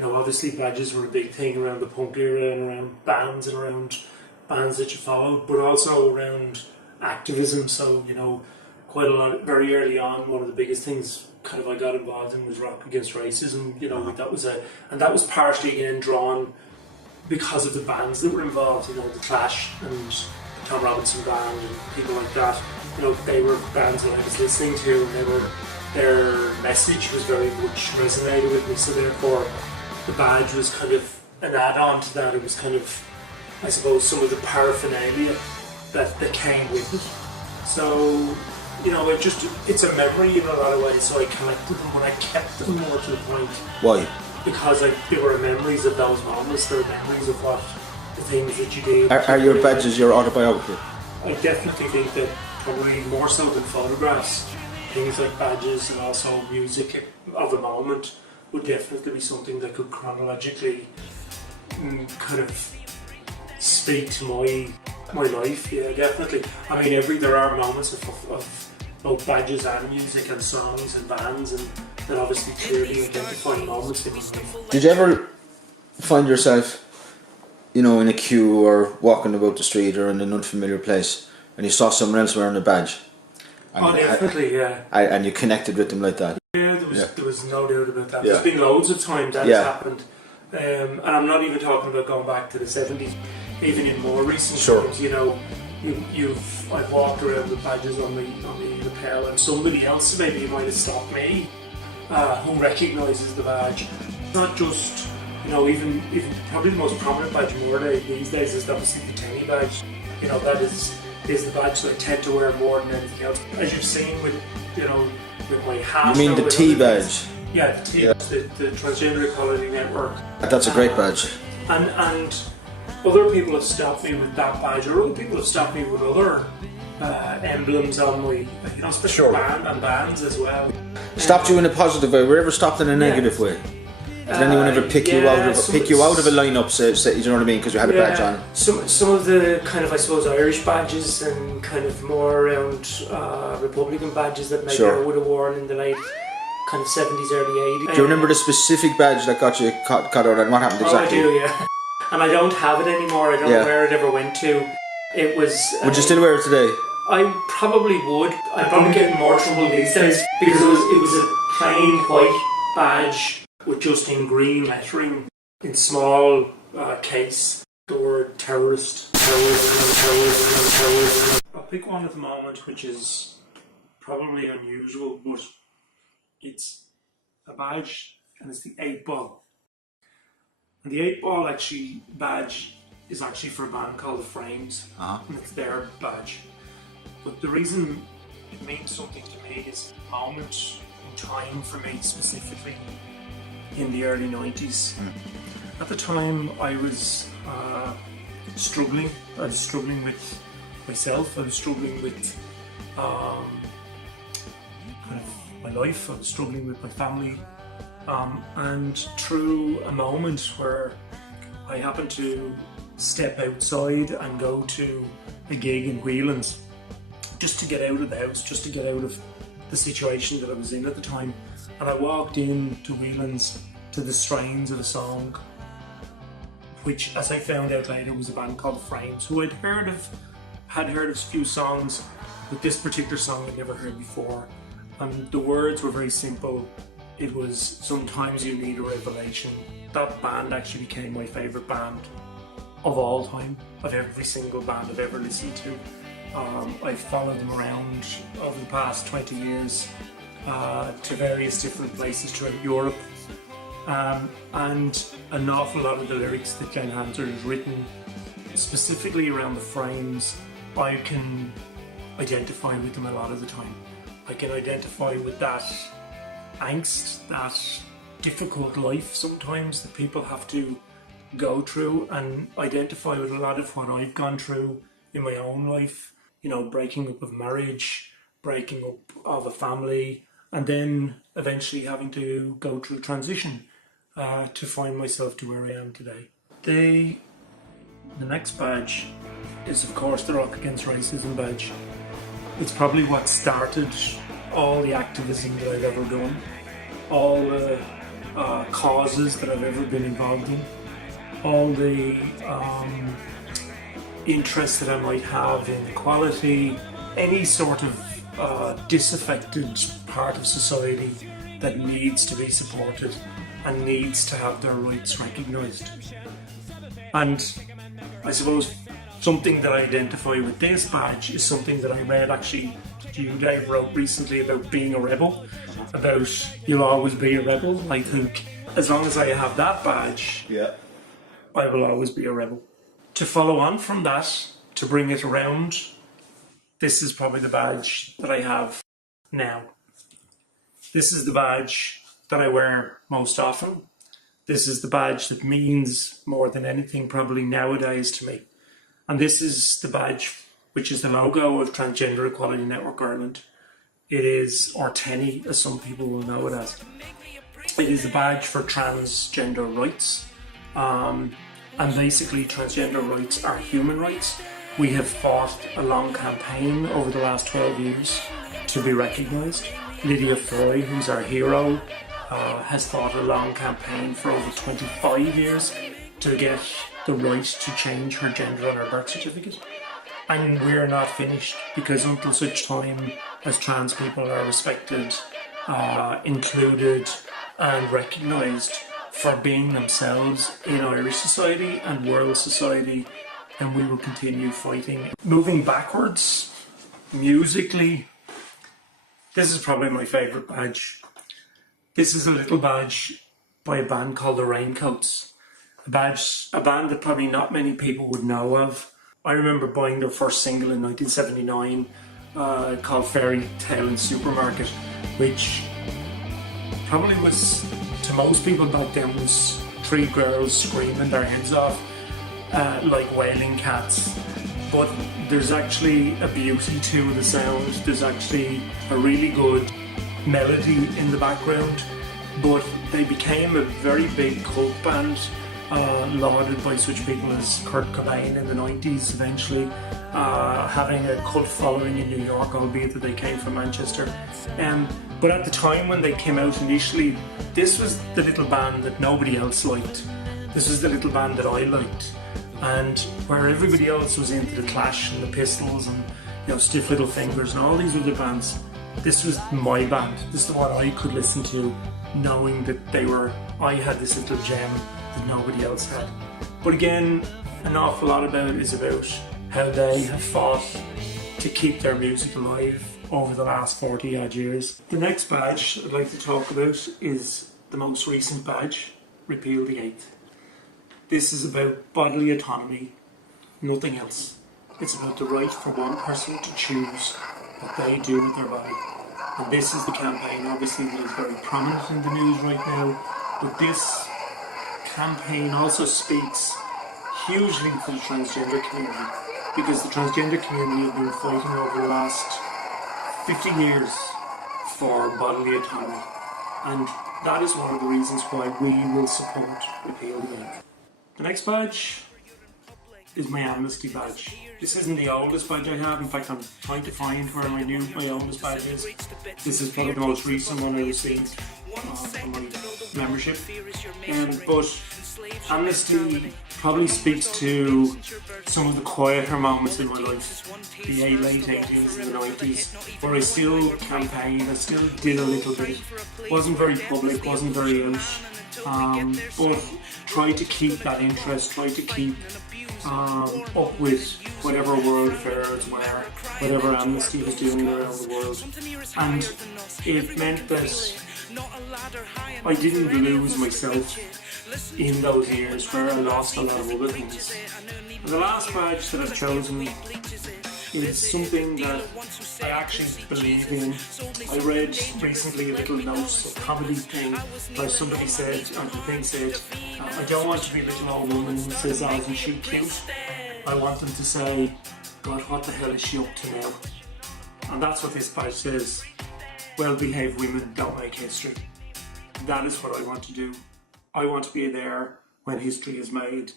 obviously badges were a big thing around the punk era and around bands that you followed, but also around activism. So, quite a lot, very early on, one of the biggest things kind of I got involved in was Rock Against Racism. That was partially again drawn because of the bands that were involved, the Clash and the Tom Robinson Band and people like that. They were bands that I was listening to, and their message was very much resonated with me, so therefore the badge was kind of an add-on to that. It was kind of, I suppose, some of the paraphernalia that came with it. So, it's a memory in a lot of ways, so I collected them, but I kept them more to the point. Why? Because they were memories of those moments, they were memories of the things that you did. Are your badges your autobiography? I definitely think that probably more so than photographs, things like badges and also music of the moment would definitely be something that could chronologically kind of speak to my life. Yeah, definitely. I mean, there are moments of both badges and music and songs and bands, and that obviously clearly identify moments in my life. Did you ever find yourself, in a queue or walking about the street or in an unfamiliar place, and you saw someone else wearing a badge? And definitely, yeah. And you connected with them like that? Yeah, there was no doubt about that. Yeah. There's been loads of times that has happened. And I'm not even talking about going back to the 70s, even in more recent times, I've walked around with badges on the lapel, and somebody else maybe might have stopped me who recognises the badge. It's not just, even probably the most prominent badge more these days is obviously the Tenny badge. That is the badge that I tend to wear more than anything else. As you've seen with my hat. You mean the T badge? Yeah, the T badge, the Transgender Equality Network. That's a great badge. And other people have stopped me with that badge, or other people have stopped me with other emblems on my, especially bands as well. Stopped you in a positive way? Were you ever stopped in a negative way? Did anyone ever pick you out of a lineup? Say, you know what I mean? Because you had a badge on. Some of the kind of, I suppose, Irish badges and kind of more around Republican badges that maybe I would have worn in the late kind of 70s, early 80s. Do you remember the specific badge that got you caught out, and what happened exactly? I do, yeah. And I don't have it anymore. I don't know where it ever went to. It was. Would you still wear it today? I probably would. I'd probably get in more trouble these days because it was a plain white badge with just in green lettering in small case the word terrorist. I'll pick one at the moment which is probably unusual, but it's a badge and it's the 8 Ball. And the 8 Ball badge is actually for a band called The Frames, and it's their badge. But the reason it means something to me is a moment in time for me specifically in the early 90s. At the time I was struggling. I was struggling with myself. I was struggling with kind of my life. I was struggling with my family. And through a moment where I happened to step outside and go to a gig in Whelan's just to get out of the house, just to get out of the situation that I was in at the time. And I walked in to Whelan's to the strains of a song which, as I found out later, was a band called Frames, who had heard of a few songs, but this particular song I'd never heard before. And the words were very simple. It was, sometimes you need a revelation. That band actually became my favourite band of all time, of every single band I've ever listened to. I've followed them around over the past 20 years to various different places throughout Europe. And an awful lot of the lyrics that Jen Hanser has written, specifically around the Frames, I can identify with them a lot of the time. I can identify with that angst, that difficult life sometimes that people have to go through, and identify with a lot of what I've gone through in my own life. Breaking up of marriage, breaking up of a family, and then eventually having to go through transition to find myself to where I am today. The next badge is, of course, the Rock Against Racism badge. It's probably what started all the activism that I've ever done, all the causes that I've ever been involved in, all the interests that I might have in equality, any sort of disaffected part of society that needs to be supported and needs to have their rights recognised. And I suppose something that I identify with this badge is something that I read actually, you Dave wrote recently about being a rebel, about you'll always be a rebel. I think as long as I have that badge, I will always be a rebel. To follow on from that, to bring it around, this is probably the badge that I have now. This is the badge that I wear most often. This is the badge that means more than anything probably nowadays to me. And this is the badge which is the logo of Transgender Equality Network Ireland. It is, or TENI as some people will know it as. It is the badge for transgender rights. And basically transgender rights are human rights. We have fought a long campaign over the last 12 years to be recognised. Lydia Foy, who's our hero, has fought a long campaign for over 25 years to get the right to change her gender on her birth certificate. And we're not finished, because until such time as trans people are respected, included and recognised for being themselves in Irish society and world society, and we will continue fighting. Moving backwards, musically, this is probably my favourite badge. This is a little badge by a band called the Raincoats. A band that probably not many people would know of. I remember buying their first single in 1979 called Fairy Tale in Supermarket, which probably was, to most people back then, was three girls screaming their heads off like wailing cats. But there's actually a beauty to the sound. There's actually a really good melody in the background. But they became a very big cult band, lauded by such people as Kurt Cobain in the 90s eventually, having a cult following in New York, albeit that they came from Manchester. But at the time when they came out initially, this was the little band that nobody else liked. This was the little band that I liked. And where everybody else was into the Clash and the Pistols and Stiff Little Fingers and all these other bands, this was my band. This is the one I could listen to, knowing that I had this little gem that nobody else had. But again, an awful lot about it is about how they have fought to keep their music alive over the last 40 odd years. The next badge I'd like to talk about is the most recent badge, Repeal the 8th. This is about bodily autonomy, nothing else. It's about the right for one person to choose what they do with their body. And this is the campaign, obviously, that is very prominent in the news right now, but this campaign also speaks hugely to the transgender community, because the transgender community have been fighting over the last 50 years for bodily autonomy, and that is one of the reasons why we will support Repeal the 8th. The next badge is my amnesty badge. This isn't the oldest badge I have. In fact, I'm trying to find where my oldest badge is. This is probably the most recent one I received from my membership. But amnesty probably speaks to some of the quieter moments in my life, the late 80s and the 90s, where I still campaigned, I still did a little bit. Wasn't very public, wasn't very out, but tried to keep that interest, tried to keep up with whatever world affairs were, whatever amnesty was doing around the world. And it meant that I didn't lose myself in those years where I lost a lot of other things. And the last badge that I've chosen is something that I actually believe in. I read recently a little note, a comedy thing, where somebody said, or the thing said, I don't want to be a little old woman who says, oh, isn't she cute? I want them to say, God, what the hell is she up to now? And that's what this badge says. Well-behaved women don't make history. That is what I want to do. I want to be there when history is made,